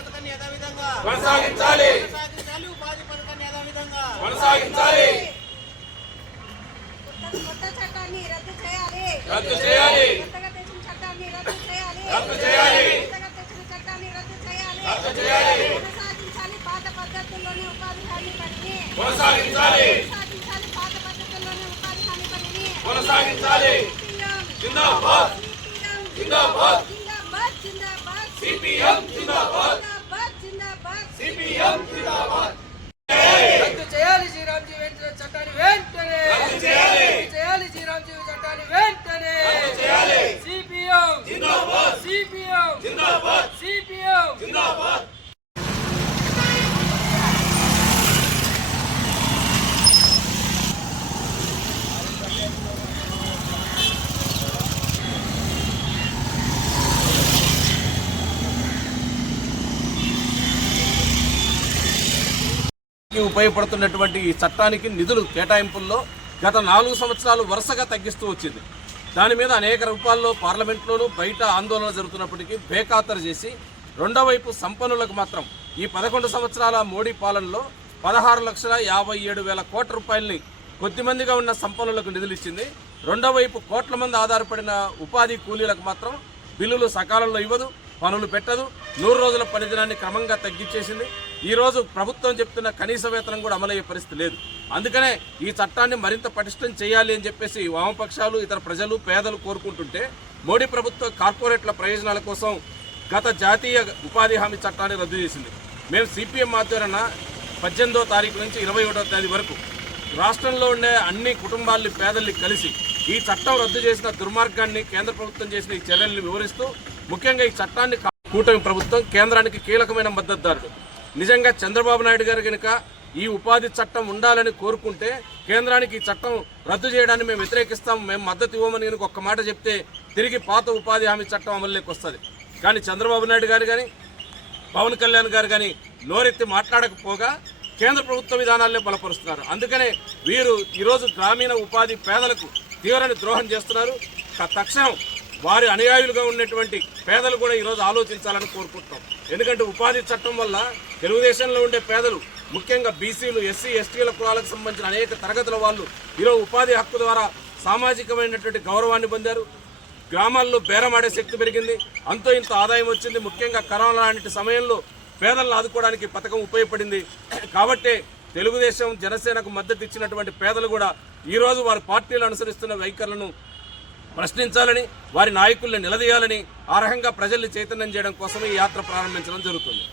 పథకాన్ని యథావిధంగా కొనసాగించాలి కొనసాగించాలి ఉపాధి పథకాన్ని యథావిధంగా కొనసాగించాలి కొత్త చట్టాన్ని రద్దు చేయాలి రద్దు చేయాలి కొత్తగా తెచ్చిన చట్టాన్ని రద్దు చేయాలి రద్దు చేయాలి కొత్తగా తెచ్చిన చట్టాన్ని రద్దు చేయాలి రద్దు చేయాలి కొనసాగించాలి పాత పద్ధతుల్లోని ఉపాధి హామీ పనిని కొనసాగించాలి కొనసాగించాలి పాత పద్ధతుల్లోని ఉపాధి హామీ పనిని కొనసాగించాలి జిందాబాద్ జిందాబాద్ జిందాబాద్ జిందాబాద్ సిపిఎం జిందాబాద్ రైతులకి ఉపయోగపడుతున్నటువంటి ఈ చట్టానికి నిధులు కేటాయింపుల్లో గత నాలుగు సంవత్సరాలు వరుసగా తగ్గిస్తూ వచ్చింది. దాని మీద అనేక రూపాల్లో పార్లమెంట్లోనూ బయట ఆందోళన జరుగుతున్నప్పటికీ బేఖాతరు చేసి రెండో వైపు సంపన్నులకు మాత్రం ఈ పదకొండు సంవత్సరాల మోడీ పాలనలో పదహారు లక్షల యాభై ఏడు వేల కోట్ల రూపాయలని కొద్దిమందిగా ఉన్న సంపన్నులకు నిధులు ఇచ్చింది. రెండో వైపు కోట్ల మంది ఆధారపడిన ఉపాధి కూలీలకు మాత్రం బిల్లులు సకాలంలో ఇవ్వదు పనులు పెట్టదు నూరు రోజుల పనిదినాన్ని క్రమంగా తగ్గించేసింది. ఈ రోజు ప్రభుత్వం చెప్తున్న కనీస వేతనం కూడా అమలయ్యే పరిస్థితి లేదు. అందుకనే ఈ చట్టాన్ని మరింత పటిష్టం చేయాలి అని చెప్పేసి వామపక్షాలు ఇతర ప్రజలు పేదలు కోరుకుంటుంటే మోడీ ప్రభుత్వం కార్పొరేట్ల ప్రయోజనాల కోసం గత జాతీయ ఉపాధి హామీ చట్టాన్ని రద్దు చేసింది. మేము సిపిఎం ఆధ్వర్యన పద్దెనిమిదో తారీఖు నుంచి ఇరవై ఒకటో తేదీ వరకు రాష్ట్రంలో ఉండే అన్ని కుటుంబాల్ని పేదల్ని కలిసి ఈ చట్టం రద్దు చేసిన దుర్మార్గాన్ని కేంద్ర ప్రభుత్వం చేసిన ఈ చర్యల్ని వివరిస్తూ ముఖ్యంగా ఈ చట్టాన్ని కూటమి ప్రభుత్వం కేంద్రానికి కీలకమైన మద్దతుదారుడు. నిజంగా చంద్రబాబు నాయుడు గారు కనుక ఈ ఉపాధి చట్టం ఉండాలని కోరుకుంటే కేంద్రానికి ఈ చట్టం రద్దు చేయడాన్ని మేము వ్యతిరేకిస్తాం మేము మద్దతు ఇవ్వమని కనుక ఒక్క మాట చెప్తే తిరిగి పాత ఉపాధి హామీ చట్టం అమలులోకి వస్తుంది. కానీ చంద్రబాబు నాయుడు గారు కానీ పవన్ కళ్యాణ్ గారు కానీ నోరెత్తి మాట్లాడకపోగా కేంద్ర ప్రభుత్వ విధానాలనే బలపరుస్తున్నారు. అందుకనే వీరు ఈరోజు గ్రామీణ ఉపాధి పేదలకు తీవ్రని ద్రోహం చేస్తున్నారు. తక్షణం వారి అనుయాయులుగా ఉన్నటువంటి పేదలు కూడా ఈరోజు ఆలోచించాలని కోరుకుంటున్నాం. ఎందుకంటే ఉపాధి చట్టం వల్ల తెలుగుదేశంలో ఉండే పేదలు ముఖ్యంగా బీసీలు ఎస్సీ ఎస్టీల కులాలకు సంబంధించిన అనేక తరగతుల వాళ్ళు ఈరోజు ఉపాధి హక్కు ద్వారా సామాజికమైనటువంటి గౌరవాన్ని పొందారు. గ్రామాల్లో బేరమాడే శక్తి పెరిగింది. అంతో ఇంత ఆదాయం వచ్చింది. ముఖ్యంగా కరోనా లాంటి సమయంలో పేదలను ఆదుకోవడానికి పథకం ఉపయోగపడింది. కాబట్టే తెలుగుదేశం జనసేనకు మద్దతు ఇచ్చినటువంటి పేదలు కూడా ఈరోజు వారి పార్టీలు అనుసరిస్తున్న వైఖరులను ప్రశ్నించాలని వారి నాయకుల్ని నిలదీయాలని ఆ రకంగా ప్రజల్ని చైతన్యం చేయడం కోసం ఈ యాత్ర ప్రారంభించడం జరుగుతుంది.